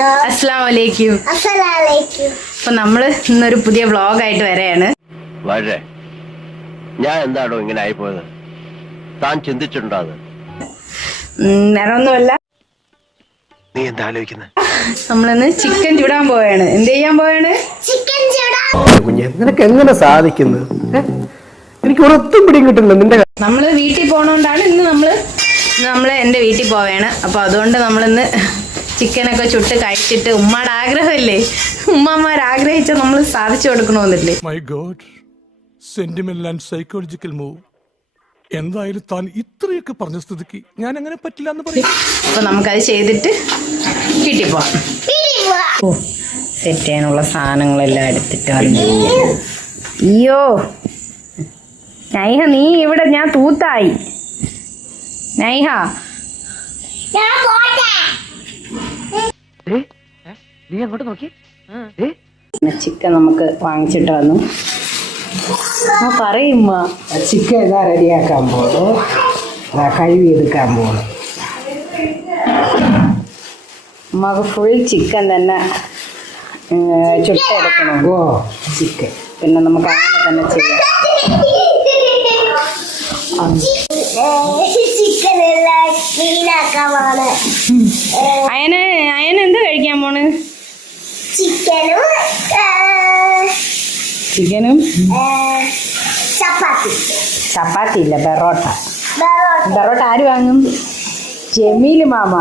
Hello അസ്സലാമു അലൈക്കും. അപ്പൊ നമ്മള് ഇന്നൊരു പുതിയ വ്ളോഗായിട്ട് വരെയാണ്. വളരെ ഞാൻ എന്താണോ ഇങ്ങനെ ആയിപ്പോയത്, താൻ ചിന്തിച്ചിട്ടുണ്ടോ? അത് വേറെ ഒന്നുമല്ല, നീ എന്താ ആലോചിക്കുന്നത്? നമ്മളിന്ന് ചിക്കൻ ചുടാൻ പോവാണ്. എന്ത് ചെയ്യാൻ പോവാണ്? കുഞ്ഞെ, നിനക്ക് എങ്ങനെ സാധിക്കുന്നത്? എനിക്ക് ഒരൊത്തും പിടിയും കിട്ടുന്നില്ല നിന്റെ. നമ്മള് വീട്ടിൽ പോണോണ്ടാണ് ഇന്ന് നമ്മള് എന്റെ വീട്ടിൽ പോവാണ്. അപ്പൊ അതുകൊണ്ട് നമ്മളിന്ന് ചിക്കനൊക്കെ ചുട്ട് കഴിച്ചിട്ട്, ഉമ്മയുടെ ആഗ്രഹമല്ലേ, ഉമ്മമാർ ആഗ്രഹിച്ച നമ്മൾ സാധിച്ചു കൊടുക്കണമെന്നില്ലേ. My God, sentimental and psychological move. എന്തായാലും താൻ ഇത്രയൊക്കെ പറഞ്ഞ സ്ഥിതിക്ക് ഞാൻ അങ്ങനെ പറ്റില്ല എന്ന് പറയും. അപ്പൊ നമുക്കത് ചെയ്തിട്ട് വീട്ടിൽ പോവാം. ഓ, സെറ്റ് ചെയ്യാനുള്ള സാധനങ്ങളെല്ലാം എടുത്തിട്ട് വന്നു. അയ്യോ നൈഹ, നീ ഇവിടെ, ഞാൻ തൂത്തായി. നൈഹ, നീ അങ്ങോട്ട് നോക്കി. ചിക്കൻ നമുക്ക് വാങ്ങിച്ചിട്ട് വന്നു. പറയുമ്മ, ചിക്കൻ ഇതാ റെഡിയാക്കാൻ പോണു, കഴുകി എടുക്കാൻ പോണു. നമുക്ക് ഫുൾ ചിക്കൻ തന്നെ ചുട്ടെടുക്കണം. ഓ, ചിക്കൻ പിന്നെ നമുക്ക് അങ്ങനെ തന്നെ ചെയ്യാം. അയന എന്ത് കഴിക്കാൻ പോണ്? ചിക്കനും ചപ്പാത്തി ഇല്ല, ബെറോട്ട. ബെറോട്ട ആര് വാങ്ങും? ജമീല് മാമ.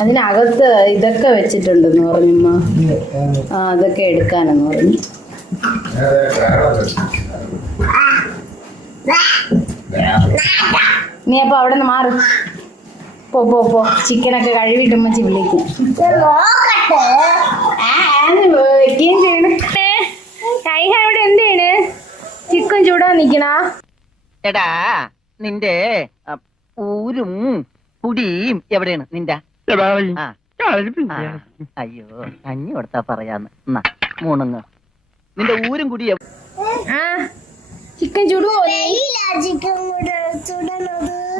അതിനകത്ത് ഇതൊക്കെ വെച്ചിട്ടുണ്ടെന്ന് പറഞ്ഞുമ്മ. അതൊക്കെ എടുക്കാനെന്ന് പറഞ്ഞു. നീ അപ്പൊ അവിടെ നിന്ന് മാറി പോ. ചിക്കനൊക്കെ കഴുകിയിട്ട് ഉമ്മച്ചി വിളിക്കും. വെക്കുകയും ചെയ്യണേ. കൈഹ ഇവിടെ എന്ത് ചെയ്യണ്? ചിക്കൻ ചൂടാൻ നിക്കണ? എടാ, നിന്റെ ഊരും കുടിയും എവിടെയാണ് നിന്റെ? അയ്യോ, കഞ്ഞി കൊടുത്താ പറയാന്ന്. മൂണുങ്ങ്. നിന്റെ ഊരും കുടിയും. ചിക്കൻ ചുടുവോ?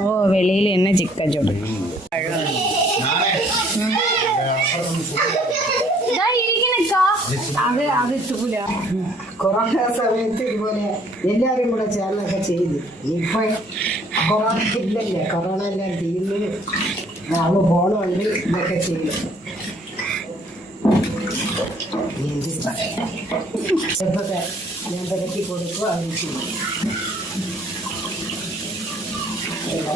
ഓ, വെളിയിൽ തന്നെ ചിക്കൻ ചുടും. കൊറോണ സമയത്ത് ഇതുപോലെ എല്ലാവരും കൂടെ ചേർന്നൊക്കെ ചെയ്തു. ഇപ്പൊ കൊറോണ ഇല്ലല്ലേ, കൊറോണ എല്ലാം തീർന്ന് അവള് പോണുണ്ട്, ഇതൊക്കെ ചെയ്യും. ചെറുപ്പൊക്കെ ഞാൻ തിരക്കി കൊടുക്കും, അവർ ചെയ്യും.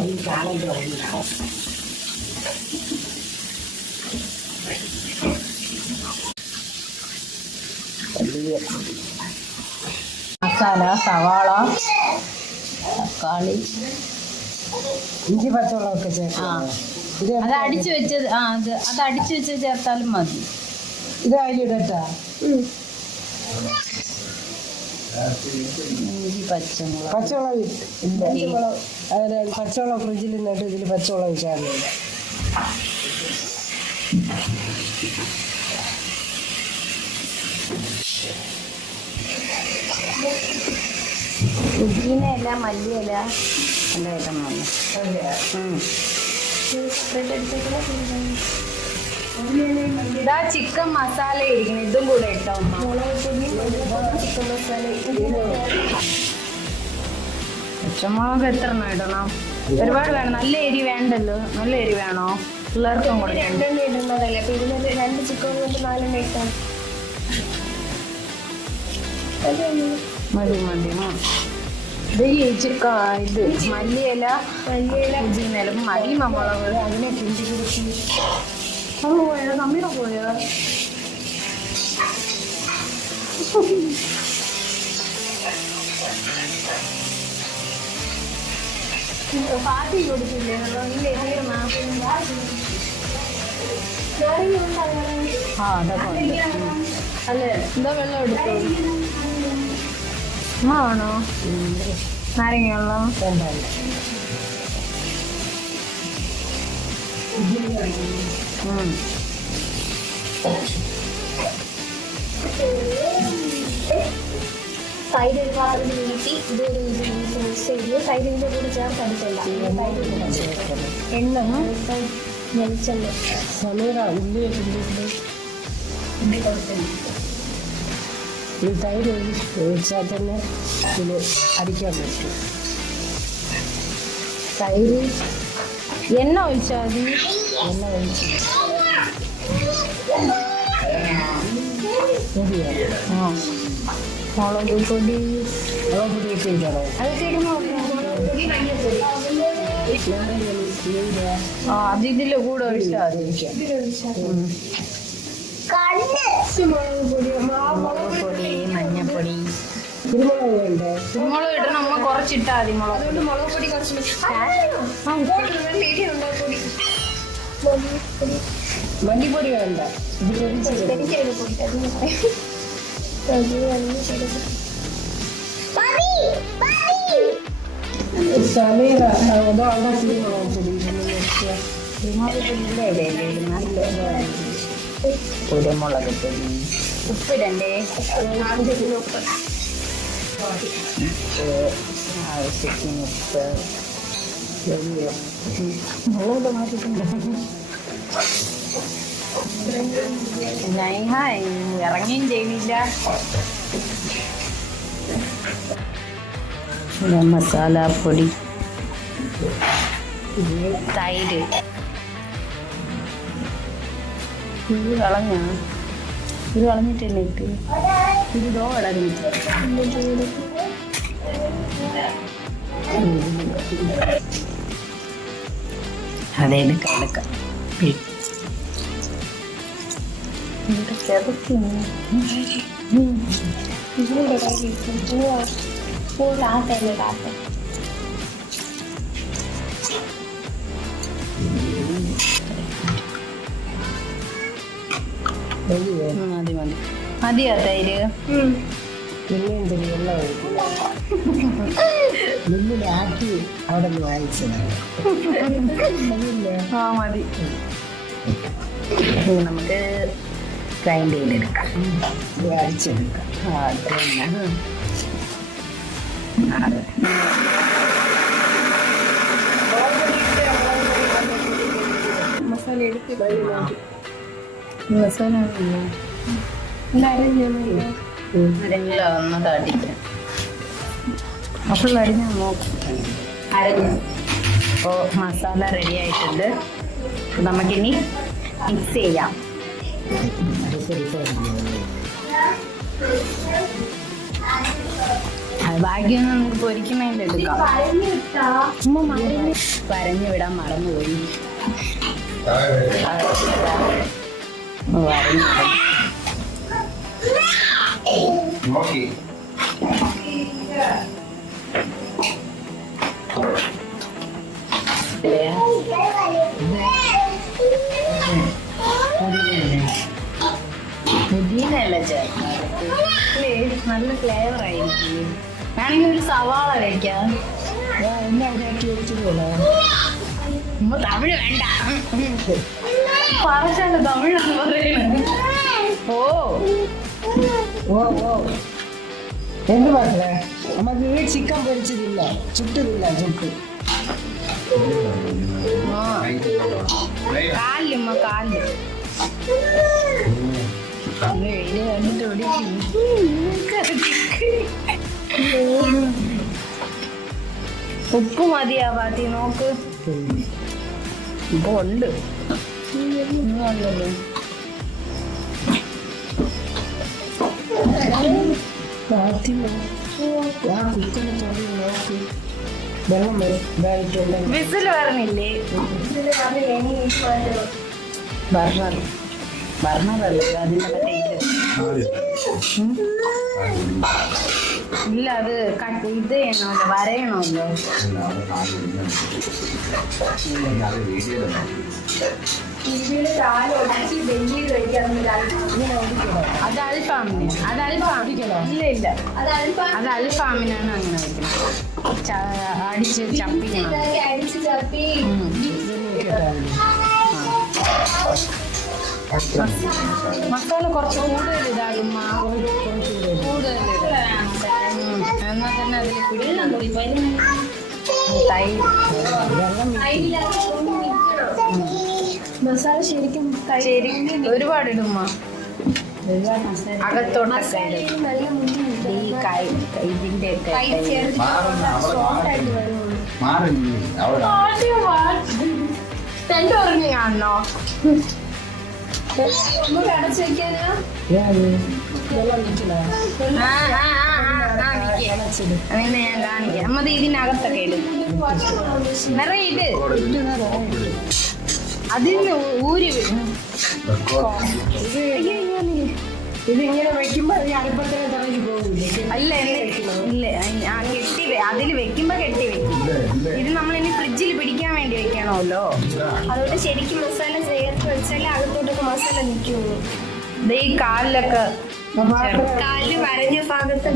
ഈ കാലം തുടങ്ങി. മസാല, സവാള, തക്കാളി, ഇഞ്ചി പച്ചവെള്ളമൊക്കെ ചേർക്കാം. അത് അടിച്ചു വെച്ചത്. അത് അടിച്ചു വെച്ച് ചേർത്താലും മതി. ഇത് അതിലിടട്ടാ. ഇഞ്ചി, പച്ചമുളക്. പച്ചവെള്ളം ഇല്ല, പച്ചവെള്ളം ഫ്രിഡ്ജിൽ നിന്നിട്ട് ഇതിൽ പച്ചവെള്ളം ഒഴിച്ചാൽ പുതിനയില, മല്ലിയില എല്ലാം ഇടണം. ഇതാ ചിക്കൻ മസാല ഇരിക്കണം, ഇതും കൂടെ ഇട്ടോ. ചിക്കൻ മസാല, പച്ചമുളക് എത്ര എണ്ണം ഇടണം? ഒരുപാട് വേണം. നല്ല എരി വേണ്ടല്ലോ. നല്ല എരി വേണോ? പിള്ളേർക്കും കൂടെ ഇടുന്നതല്ലേ. അപ്പൊ ഇതിനൊരു 2 ചിക്കൻ കൊണ്ട് 4 ഇട്ടാൽ മതി. ഇത് മല്ലിയില, പുതിനയില, മുളക് അതിനെ പിഞ്ചി പിടിച്ച്. പോയോ? നമ്മിടെ പോയോ? പാത്തി കൊടുത്തില്ലേ? അതൊക്കെ അല്ലേ. എന്താ വെള്ളം എടുത്തു? ആണോ? നാരങ്ങ വെള്ളം സൈഡ് ഒരു പാത്രത്തിൽ വീട്ടി ഇതൊരു മിക്സ് ചെയ്ത് തൈരിൻ്റെ കൂടെ ചേർത്ത് അടിച്ചല്ല. എണ്ണ, വെളിച്ചെണ്ണ. സമീറ ഉള്ളി ഈ തൈര് ഒഴിച്ചാൽ തന്നെ ഇത് അടിക്കാൻ പറ്റും. തൈര് എണ്ണ ഒഴിച്ചാൽ മതി. എണ്ണ ഒഴിച്ച് മതിയോ? മുളക് പൊടി മുളക് പൊടി ഇട്ടിരിക്കണോ? അതൊക്കെ ഇടുമ്പോൾ മുളക് പൊടി, മഞ്ഞൾപ്പൊടി. അത് ഇതിന്റെ കൂടെ ഒഴിച്ചാൽ മതി. മുളക് പൊടി, മഞ്ഞപ്പൊടി, കുരുമുളക് വേണ്ടേ? കുരുമുളക് ഇടണം. നമ്മ കുറച്ചിട്ടാ മതി മുളക്. അതുകൊണ്ട് മുളക് പൊടി കുറച്ച് മല്ലിപ്പൊടി വേണ്ട. ഇത് പൊടിച്ചത് സമീറ അതോ ഉണ്ടാക്കി മുളക് പൊടി കുരുമുളക് പൊടി, ഉപ്പിടണ്ടേ? ആവശ്യത്തിന് ഉപ്പ്. ഇറങ്ങിയും ചെയ്തില്ല. മസാലപ്പൊടി, തൈര്. ഇത് കളഞ്ഞിട്ടല്ലേ ഇട്ട്? ഇത് ദോ ഇടരുന്നു. അതെടുക്കാം. മതി മതിയാ തൈര്. പിന്നെ എന്തിനും എല്ലാം ഒഴിക്കുക. മില്ലിൽ ആക്കി അവിടെ നിന്ന് വാങ്ങിച്ചതാണ്. ആ മതി. നമുക്ക് ഗ്രൈൻഡ് ചെയ്തെടുക്കാം, അരിച്ചെടുക്കാം. മസാല എടുത്ത് അരഞ്ഞില്ല ഒന്നത് അടിക്കാം. അപ്പോൾ അരിഞ്ഞ് നോക്കും. അരഞ്ഞു. അപ്പോൾ മസാല റെഡി ആയിട്ടുണ്ട്. നമുക്കിനി മിക്സ് ചെയ്യാം. ബാക്കിയൊന്നും നമുക്ക് പൊരിക്കുന്നതിൻ്റെ എടുക്കാം. വരഞ്ഞു വിടാൻ മറന്നുപോയി. പുതിനല്ല ചേർത്ത് നല്ല ഫ്ലേവർ ആയിരിക്കും. വേണമെങ്കിൽ ഒരു സവാള കഴിക്കാം. തമിഴ് വേണ്ട, പറച്ചാല് തമിഴാണ് പറയുന്നത്. എന്ത് മക്കളെ, നമുക്ക് ഈ ചിക്കൻ പൊരിച്ചതില്ല, ചുട്ടതില്ല. ചുട്ട് കാലിമ്മ കാല് കണ്ടിട്ട് ഉപ്പ് മതിയാ പാത്തി നോക്ക്. ഇപ്പൊ ഉണ്ട്. വെള്ളം വരും. വിസിൽ വരണില്ലേ? വരണതല്ലേ അതിന്റെ ഇല്ല, അത് ഇത് ചെയ്യണമല്ലോ, വരയണമല്ലോ. അത് അൽഫാമിന്. ഇല്ല ഇല്ല, അത് അൽഫാമിനാണ് അങ്ങനെ വെക്കുന്നത്. അടിച്ച് ചപ്പി മസാല കുറച്ച് കൂടുതൽ ഇതാകും. കൂടുതൽ എന്നാൽ തന്നെ അതിൽ പിടിക്കണം. മസാല ശരിക്കും ഒരുപാട് ഇടുമ്മ അകത്തോട്ടൊക്കെ നല്ല മുന്നിൽ ഈ കായ് ഇതിന്റെ ഒക്കെ രണ്ടു പറഞ്ഞു കാണണോ? അടച്ചു വെക്കാനാ അങ്ങനെ ഞാൻ കാണിക്കാം. അമ്മത് ഇതിനകത്തൊക്കെ ഇടും നിറയെ ഇട്ട് അതിന് ഊരി വിടും. ഇതിങ്ങനെ വെക്കുമ്പോ ഈ അടുപ്പത്തിന് തിറങ്ങി പോകില്ലേ? അല്ല ഇല്ല കെട്ടി അതിൽ വെക്കുമ്പോ കെട്ടി വെക്കും. ഇത് നമ്മളിനി ഫ്രിഡ്ജിൽ പിടിക്കാൻ വേണ്ടി വെക്കണമല്ലോ. അതുകൊണ്ട് ശരിക്കും മസാല ചേർത്ത് വെച്ചാലേ അകത്തോട്ടൊക്കെ മസാല നിൽക്കുള്ളൂ. ഇത് ഈ കാലിലൊക്കെ കാലില് വരഞ്ഞ ഭാഗത്ത്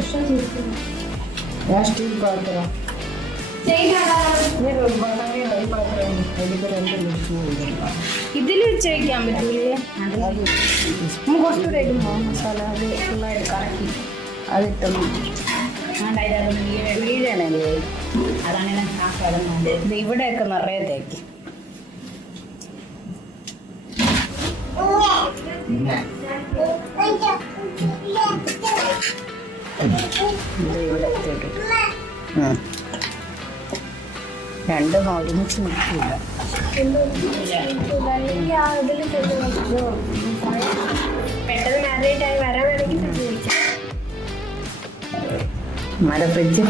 സ്റ്റീൽ പാത്രം ഇതിൽ വെച്ച് വെക്കാൻ പറ്റൂലേ? കുറച്ചുകൂടെ ഇടുമ്പോ മസാല അത് ഫുള്ളായിട്ട് കറക്കി അതിട്ടു വീഴണല്ലേ. അതങ്ങനെ ഇത് ഇവിടെയൊക്കെ നിറയെ തേക്കി. ഇവിടെ രണ്ടും ഒരുമിച്ച് നിൽക്കില്ല. പെട്ടെന്ന് മാരിനേറ്റായി വരാനാണെങ്കിൽ മര ഫ്രിഡ്ജ്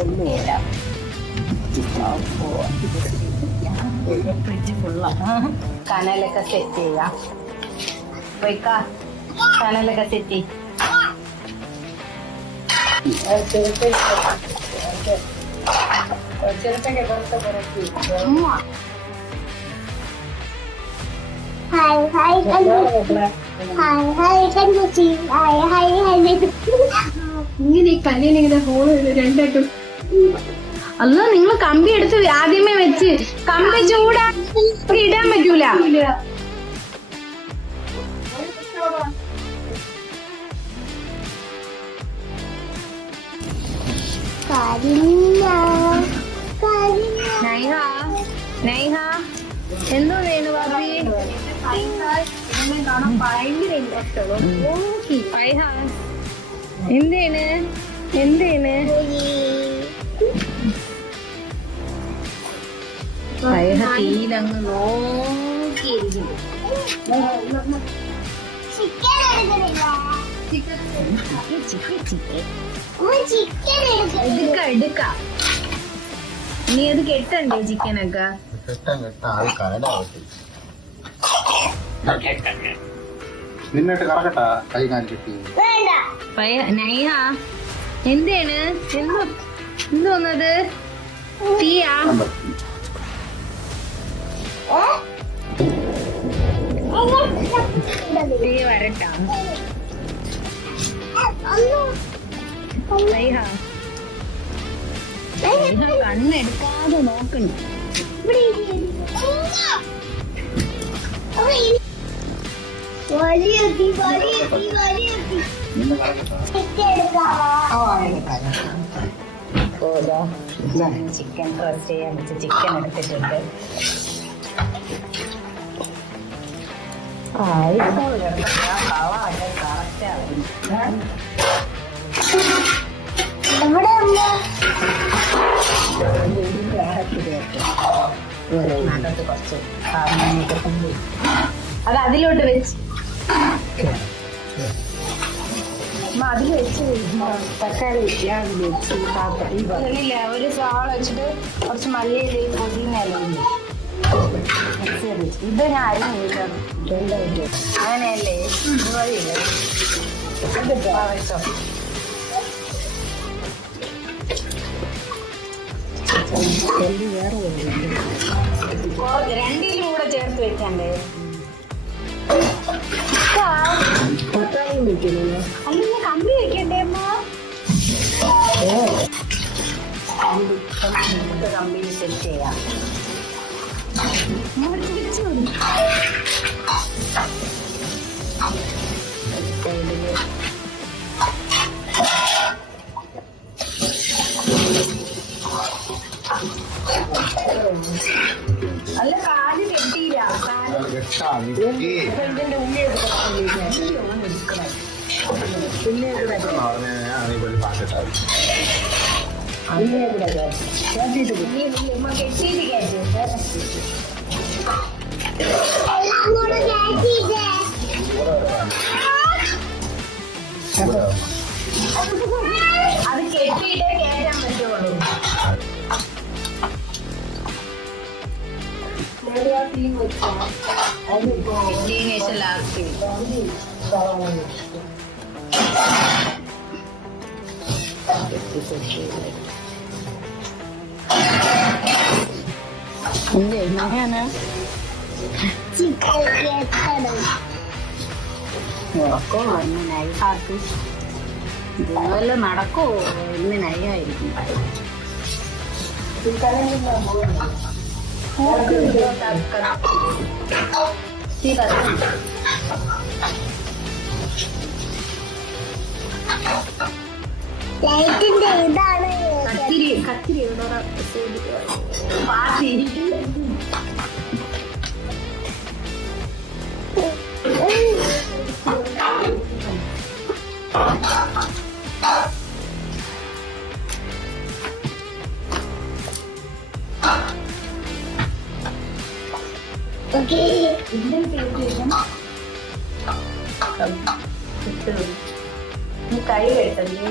ഒന്നുമില്ല. ഫ്രിഡ്ജ് ഫുള്ളാണ്. കനലൊക്കെ സെറ്റ് ചെയ്യാം. പോയിക്കാ കനലൊക്കെ സെറ്റ് ചെയ്യും. ചെറുപ്പൊക്കെ പുറത്ത് പുറത്തി ഇങ്ങനെ ഈ കല്ലിലിങ്ങനെ ഹോള് രണ്ടായിട്ടും അല്ല നിങ്ങൾ കമ്പി എടുത്ത് ആദ്യമേ വെച്ച് കമ്പി ചൂടാക്കി ഇടാൻ പറ്റൂല. നൈഹ എന്തോ വേണു ബാബി? ഭയങ്കര ഇൻട്രസ്റ്റ് എന്തേണ് എന്തേണ് തീയിലങ്ങ് നോക്കിയിരിക്കുന്നു. എടുക്ക നീ അത് കെട്ടണ്ടേ ചിക്കനൊക്കെ? നിന്നിട്ട് കറക്കട്ടാ കൈ കാണിച്ചിട്ട് നൈഹ എന്തേണ് എന്തോന്നത് തീയാ? തീ വരട്ടാ നൈഹ കണ്ണെടുക്കാതെ നോക്കണം. ചിക്കൻ റോസ്റ്റ് ചെയ്യാൻ വെച്ച് ചിക്കൻ എടുത്തിട്ടുണ്ട്. അത് അതിലോട്ട് വെച്ച് അതിൽ വെച്ച് തക്കാളി ഇല്ല ഒരു സവാള വെച്ചിട്ട് കുറച്ച് മല്ലിയിലയും പുതിനയിലും ഇത് ഞാൻ അരിഞ്ഞു അങ്ങനെയല്ലേ? രണ്ടിലും കൂടെ ചേർത്ത് വെക്കണ്ടേ? അല്ല കമ്പി വെക്കണ്ടേ അമ്മ? കമ്പി സെറ്റ് ചെയ്യാം. അല്ല കാല് കെട്ടിയില്ല ഇതിന്റെ ഉള്ളിൽ അത് കെട്ടിയിട്ടേ കയറ്റാൻ പറ്റുള്ളൂ. ലാസ്റ്റ് ഇതുപോലെ നടക്കോ ഇന്ന് നയ്യായിരിക്കും. ലൈറ്റിന്റെ ഇതാണ് കത്തിരി കത്തിരി പാത്തി കൈ കെട്ടല്ലേ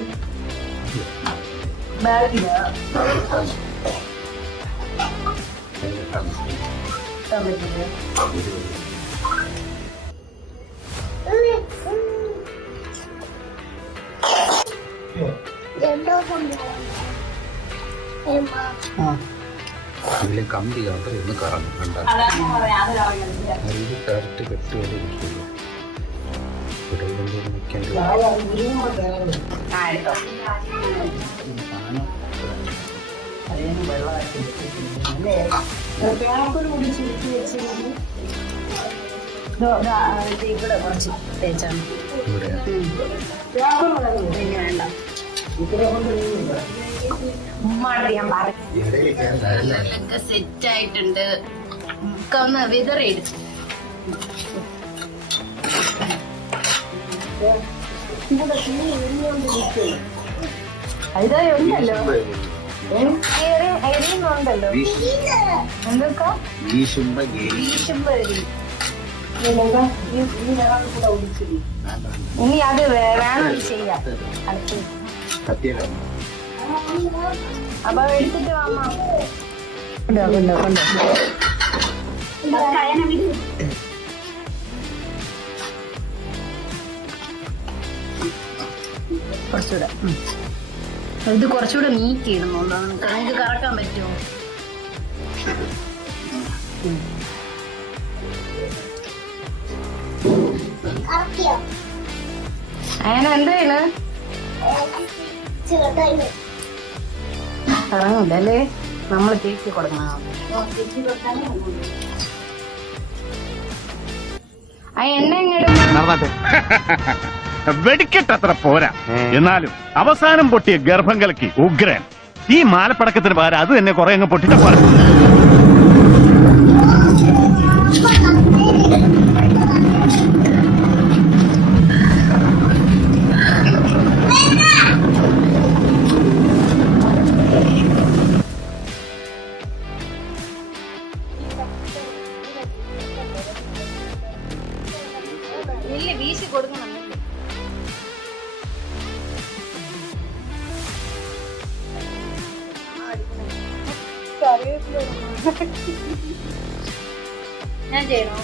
ബാഗില അതിലെ കമ്പി അത്ര ഒന്ന് കറങ്ങും കണ്ട കറക്റ്റ് കെട്ടുപോലെ ഇരിക്കുള്ളൂ. ഇവിടെ നിൽക്കേണ്ടി ഇവിടെ കുറച്ച് തേച്ചാണ് ഇവിടെ വേണ്ട. ഉമ്മാട് ഞാൻ പറഞ്ഞൊക്കെ സെറ്റ് ആയിട്ടുണ്ട്. ഒക്കെ ഒന്ന് വിതറിയെടുത്തു. ഇതായി ഉണ്ടല്ലോ എരിയുന്നുണ്ടല്ലോ. എന്തൊക്കെ ഇനി അത് വേണം ചെയ്യാം. അപ്പൊ എടുത്തിട്ട് വാങ്ങ കുറച്ചുകൂടെ ഇത് കുറച്ചുകൂടെ നീക്കിയിടുന്നു. നിങ്ങൾക്ക് കറക്കാൻ പറ്റുമോ? അങ്ങനെ എന്താണ് കറങ്ങൂല്ലേ? നമ്മൾ തേക്കി കൊടുക്കണം. ആ എണ്ണ എങ്ങോട്ട് വെടിക്കെട്ടത്ര പോരാ. എന്നാലും അവസാനം പൊട്ടിയ ഗർഭം കലക്കി ഉഗ്രൻ. ഈ മാലപ്പടക്കത്തിന് പകരം അത് തന്നെ കുറെ അങ്ങ് പൊട്ടിച്ച പോലെ. ഇല്ല വീശി കൊടുക്കണം. ഞാൻ ചെയ്യണോ?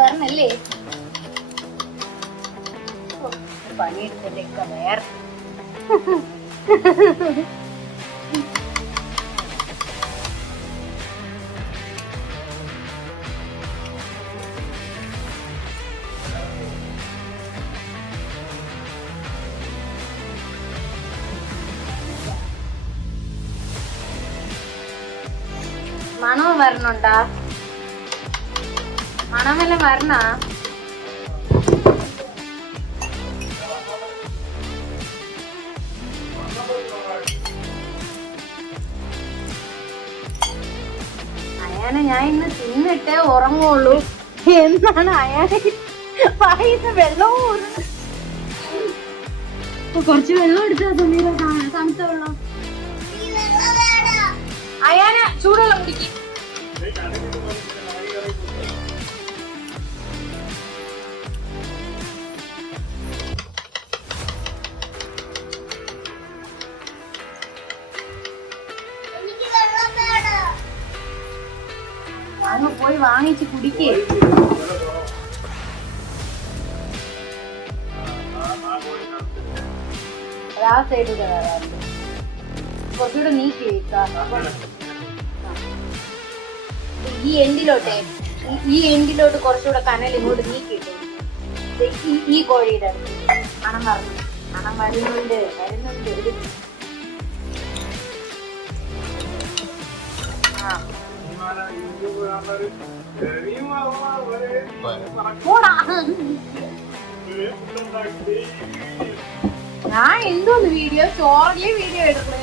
പറഞ്ഞല്ലേ പണിയെടുത്തിട്ടൊക്കെ വേറെ മണം വരണുണ്ടാ? മണമെല്ലാം വരണ? അയാനെ ഞാൻ ഇന്ന് തിന്നിട്ടേ ഉറങ്ങുള്ളൂ എന്നാണ് അയാനെ വായിന്ന് വെള്ളവും കുറച്ച് വെള്ളം എടുത്താ സമീറ, തണുത്ത വെള്ളം. അയാന ചൂടുവെള്ളം കുടിക്കും. അങ്ങ് പോയി വാങ്ങിച്ച് കുടിക്കേ. ആ സൈഡിലൂടെ വരാറുണ്ട്. കുറച്ചുകൂടെ നീക്കി വെക്കാം. ഈ എൻഡിലോട്ടെ, ഈ എൻഡിലോട്ട് കുറച്ചുകൂടെ കനൽ ഇങ്ങോട്ട് നീക്കിയിട്ടു. ഈ കോഴിയുടെ മണം പറഞ്ഞു, മണം വരുന്നുണ്ട്. ഞാൻ എന്തോന്ന് വീഡിയോ, ചോറിലെ വീഡിയോ എടുക്കണേ.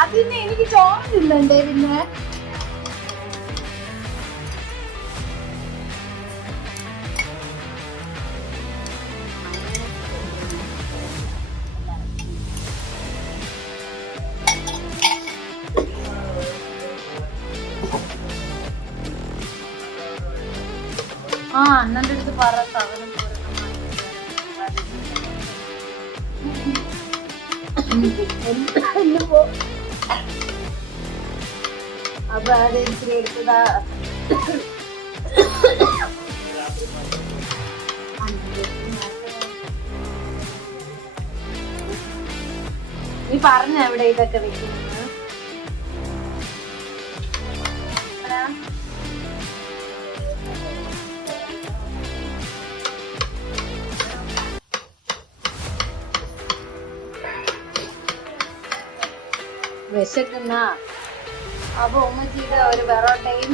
അതിന് എനിക്ക് ചോറില്ലണ്ടേ. പിന്നെ അണ്ണന്റെ അടുത്ത് പറ സാധനം അപ്പൊ അത് ഇച്ചിരി എടുത്തതാ. നീ പറഞ്ഞ എവിടെ ഇതൊക്കെ വെക്കുന്നത്? വിശക്കുന്ന അപ്പൊ ഉമ്മച്ചിയുടെ ഒരു വെറോട്ടയും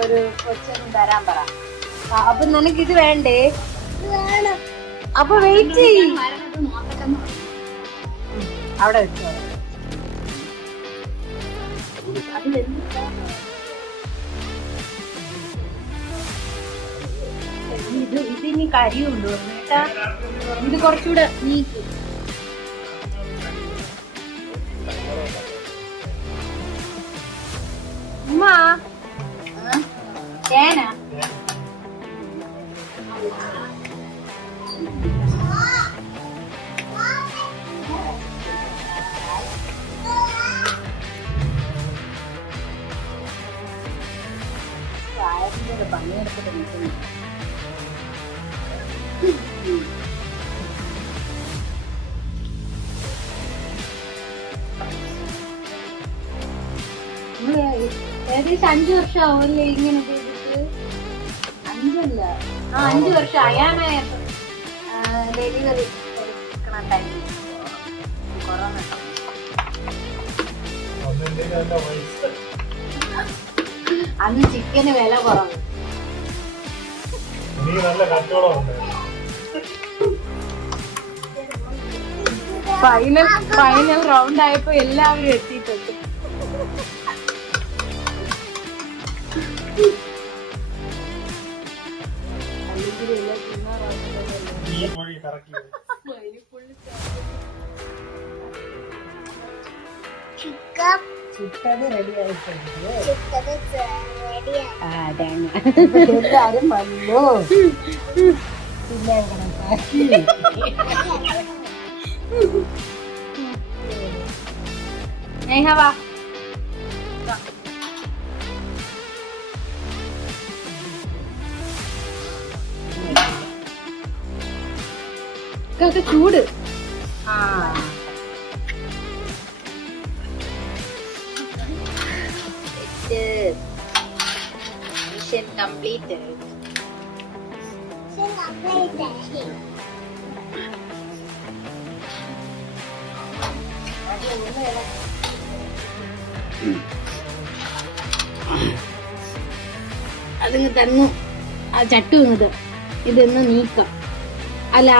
ഒരു കൊച്ചനും തരാൻ പറ. അപ്പൊ നിനക്ക് ഇത് വേണ്ടേ? അപ്പൊ വെയിറ്റ് ചെയ്യും. അവിടെ വെച്ചോ. ഇതിനി കരിയുണ്ടോ കേട്ടാ? ഇത് കുറച്ചുകൂടെ നീക്കും. ഉമ്മ തേന പണിയെടുത്തിട്ട് നിൽക്കുന്നു. ഏകദേശം 5 വർഷം ആവുമല്ലേ ഇങ്ങനെ ചെയ്തിട്ട്? 5 അല്ല, 5 വർഷം. അയാന ഡെലിവറി എടുക്കണ ടൈം കൊറോണ. അന്ന് ചിക്കന് വില കുറവ്. ഫൈനൽ റൗണ്ട് ആയപ്പോ എല്ലാവരും എത്തിയിട്ടുണ്ട്. ചുട്ടത് റെഡി ആയിട്ടുണ്ട്. എല്ലാരും വന്നു പിന്നെ കണക്കാക്കി. സ്നേഹവാ ചൂട്. Mission complete. അതിങ്ങ് തന്നു ആ ചട്ടു ഇങ്ങത് ഇതൊന്ന് നീക്കാം അല്ല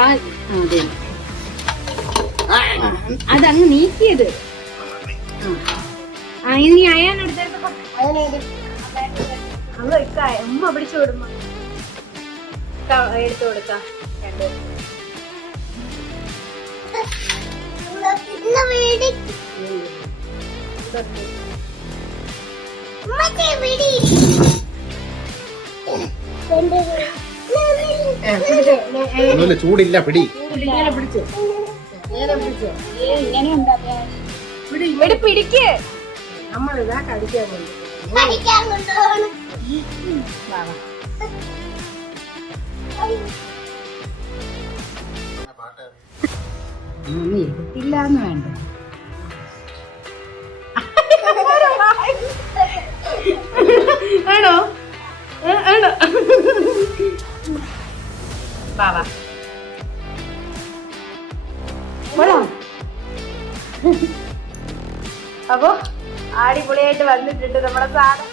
അതെ അതങ്ങ് നീക്കിയത് ഇനി അയാനെടുത്തെടുത്തപ്പോ ഉമ്മ പിടിച്ചു വിടുമ്പോ എടുത്തു കൊടുക്കാം ചൂടില്ല പിടി പിടിക്ക് നമ്മളിതാ കടിക്കാൻ കൊണ്ട് ഇല്ലാന്ന് വേണ്ട ആണോ ആണോ ബാബാ അപ്പൊ അടിപൊളിയായിട്ട് വന്നിട്ടുണ്ട് നമ്മുടെ സാധനം.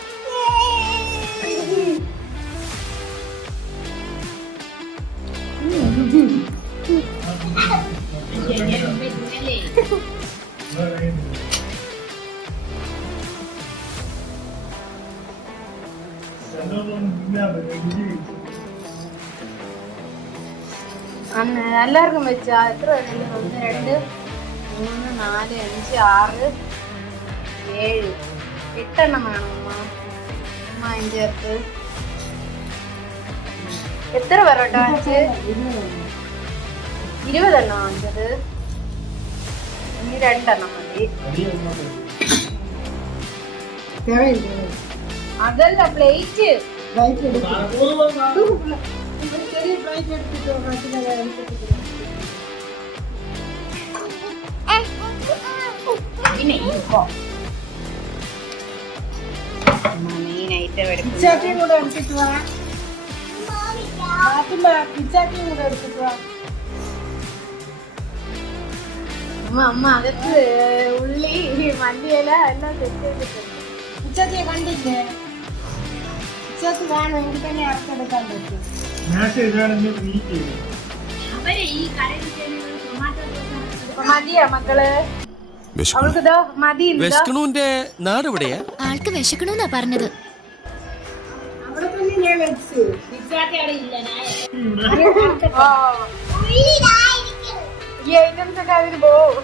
എല്ലാവർക്കും വെച്ചാ എത്ര 1 2 3 4 5 6 7 8 വേണം ഉമ്മ ചേർത്ത് എത്ര പറോട്ടോ വാങ്ങിച്ച് 20 വാങ്ങിച്ചത് ഇനി 2 മതി. അതല്ല പ്ലേറ്റ് പിന്നെ മെയിൻ ഐറ്റം പിച്ചാറ്റിയും കൂടെ എടുത്തിട്ട് വാ. പിച്ചാറ്റിയും കൂടെ എടുത്തിട്ട് വാ. അമ്മ അകത്ത് ഉള്ളി മല്ലിയില എല്ലാം സെറ്റ് ചെയ്തിട്ടുണ്ട്. പിച്ചാറ്റിയെ കണ്ടില്ലേ? പിച്ചാത്തി വേണം എങ്കിൽ തന്നെ അറക്കെടുക്കാൻ പറ്റും. മതിയാ മക്കള് അവൾക്കിതോ മതി നാട് എവിടെയാ? ആൾക്ക് വിശക്കണമെന്നാ പറഞ്ഞത്. അവിടെ തന്നെ ഞാൻ വെച്ചു. ഈ ഐറ്റംസ് ഒക്കെ അതിന് പോവും.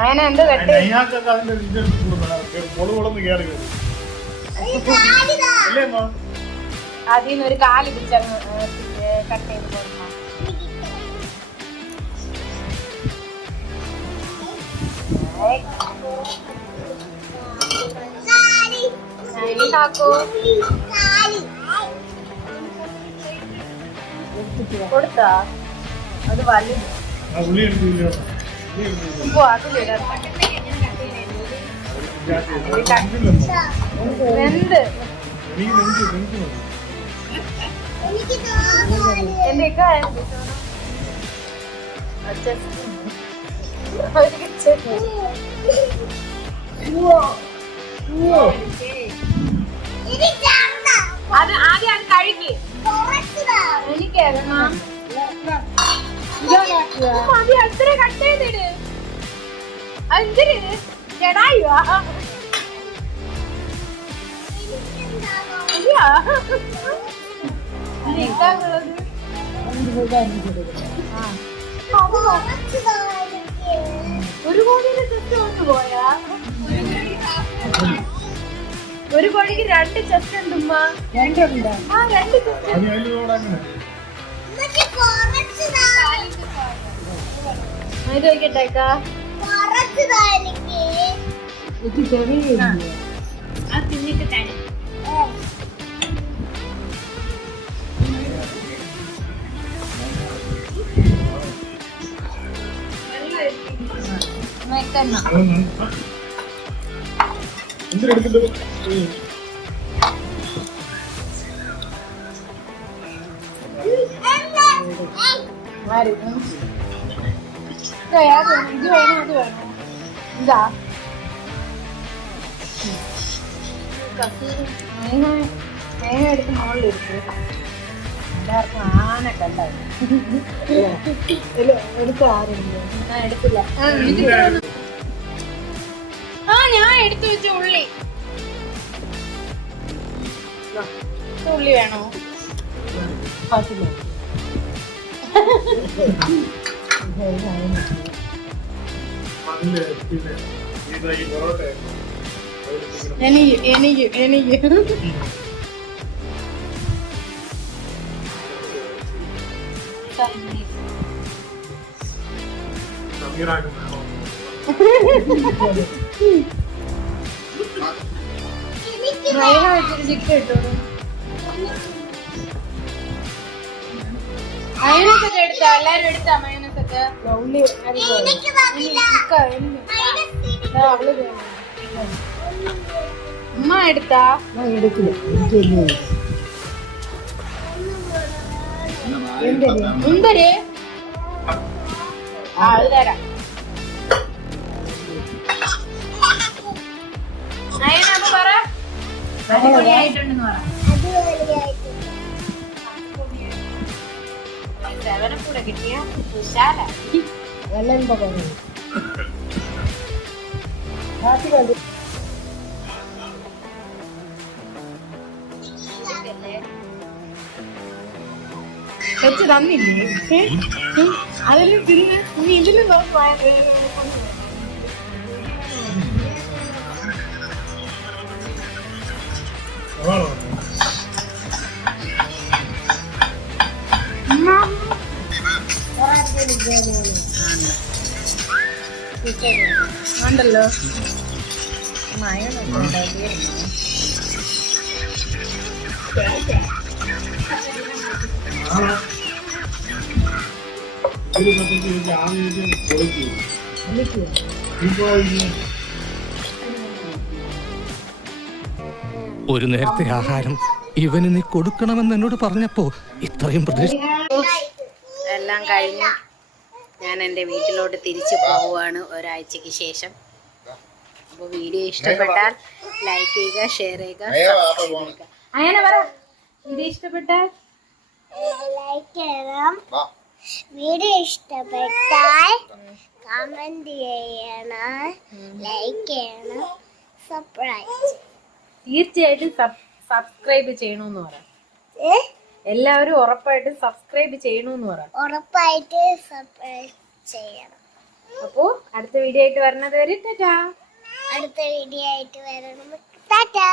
അങ്ങനെ എന്ത് കെട്ട് അതിന്ന് ഒരു കാല് പിടിച്ചങ്ങ് കട്ട് ചെയ്ത് കൊടുക്കണം. കൊടുത്താ അത് വലുത് വെന്ത് എന്തൊക്കെ അത് ആദ്യം അത് കഴുകി എനിക്കായിരുന്നു മതി അത്ര കട്ട് ചെയ്തിട്. എന്തിന് ചെടായിവാ ഒരു കോഴിയുടെ ചെസ്റ്റ് കൊണ്ട് പോയാ ഒരു കോഴിക്ക് 2 ചെസ്റ്റ് ഉണ്ട് ഉമ്മ. 2 ചെസ്റ്റ് ഇത് നോക്കിട്ടേക്കാ തിന്നിട്ട് തരും. ഇത് വേണോ അത് വേണോ? ഇതാ സ്നേഹം എടുത്ത് മുകളിലിരിക്കും. എല്ലാവർക്കും ആനൊക്കെ ഉണ്ടാവും. എടുത്ത ആരെങ്കിലും ഞാൻ എടുത്തില്ല. ഞാൻ എടുത്തു വെച്ച ഉള്ളി. ഉള്ളി വേണോ? എനിക്ക് ചിക്കൻ ഇട്ടോ. മയോനൈസൊക്കെ എടുത്താ? എല്ലാരും എടുത്താ മയോനൈസൊക്കെ? ഉമ്മ എടുത്താ? എടുക്കില്ല, മുന്തര് അത് തരാം. നയനത് പറ, അടിപൊളിയായിട്ടുണ്ടെന്ന് പറ. കൂടെ കിട്ടിയ വെള്ളം പറഞ്ഞു വെച്ച് തന്നില്ലേ? അതിലും തിരിഞ്ഞ് ഇനി ഇതിലും ഉണ്ടല്ലോ. ഒരു നേരത്തെ ആഹാരം ഇവന് നീ കൊടുക്കണമെന്ന് എന്നോട് പറഞ്ഞപ്പോ ഇത്രയും പ്രതീക്ഷ. എല്ലാം കഴിഞ്ഞ് ഞാൻ എൻ്റെ വീട്ടിലോട്ട് തിരിച്ചു പോവുകയാണ് ഒരാഴ്ചക്ക് ശേഷം. അപ്പോൾ വീഡിയോ ഇഷ്ടപ്പെട്ടാൽ ലൈക്ക് ചെയ്യുക, ഷെയർ ചെയ്യുക, സബ്സ്ക്രൈബ് ചെയ്യുക. അങ്ങനെ പറ, വീഡിയോ ഇഷ്ടപ്പെട്ടാൽ ലൈക്ക് ചെയ്യണം, വീഡിയോ ഇഷ്ടപ്പെട്ടാൽ കമന്റ് ചെയ്യണം, ലൈക്ക് ചെയ്യണം, തീർച്ചയായിട്ടും സബ്സ്ക്രൈബ് ചെയ്യണമെന്ന് പറയാം. എല്ലാവരും ഉറപ്പായിട്ടും സബ്സ്ക്രൈബ് ചെയ്യണമെന്ന് പറയാം. ഉറപ്പായിട്ട് സബ്സ്ക്രൈബ് ചെയ്യണം. അപ്പോ അടുത്ത വീഡിയോ ആയിട്ട് വരുന്നത് വരെ ടാറ്റാ. അടുത്ത വീഡിയോ ആയിട്ട് വരണം. ടാറ്റാ.